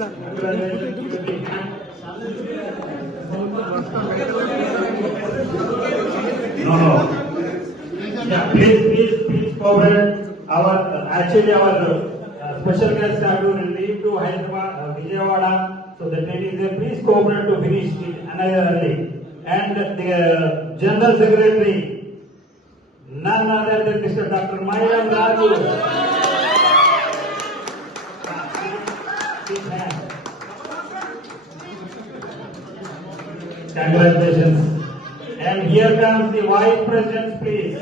No. Yeah, please cooperate. Our special guests are to leave to Hyderabad, Vijayawada. So the train is there. Please cooperate to finish it another early. And the General Secretary, none other than Mr. Dr. Mayam Raju. Congratulations. And here comes the Vice President, please.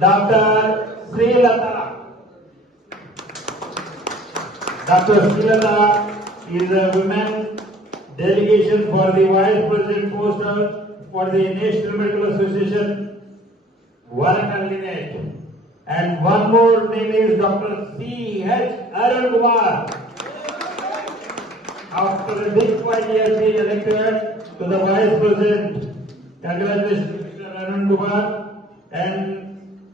Dr. Srilata. Dr. Srilata is a women delegation for the Vice President poster for the National Medical Association, Warangal Lineage. And one more name is Dr. C.H. Arun Kumar. After a big fight, he has been elected to the Vice President. Congratulations, Mr. Arun Kumar. And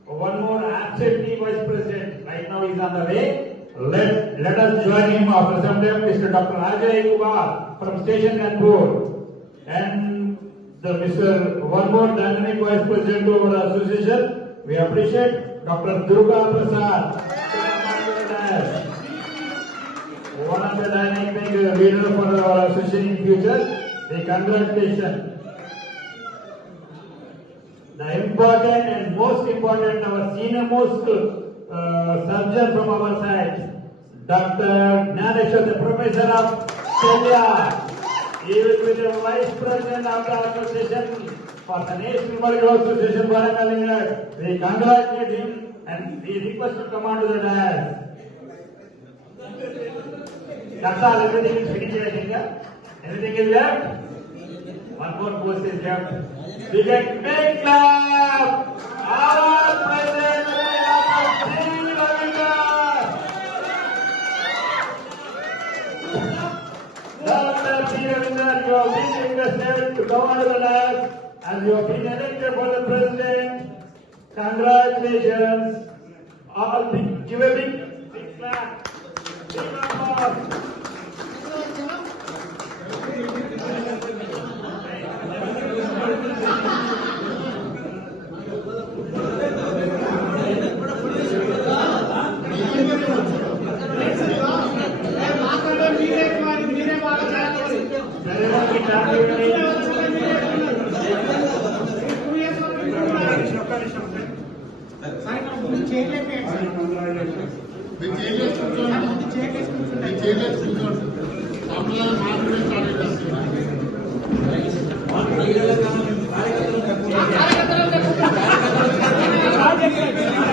one more absentee Vice President. Right now he is on the way. Let us join him after some time, Mr. Dr. Ajay Kumar from Station Kanpur. And one more dynamic Vice President of our association. We appreciate Dr. Durga Prasad. One of the dynamic leader for our association in future. The congratulations. The important and most important, our senior most surgeon from our side, Dr. Gnaneshwar, the professor of Chelya. He will be the Vice President of the association for the National Medical Association Warangal. We congratulate him and we request to come on to the dais. That's all, everything is finished, I think. Anything is left? One more post is left. We get big clap! Our President, Dr. Sri Ravikant! Dr. Sri Ravikant, you have been requested to come on to the dais and you have been elected for the President. Congratulations. All give a big clap. Big applause. కార్యకర్తలు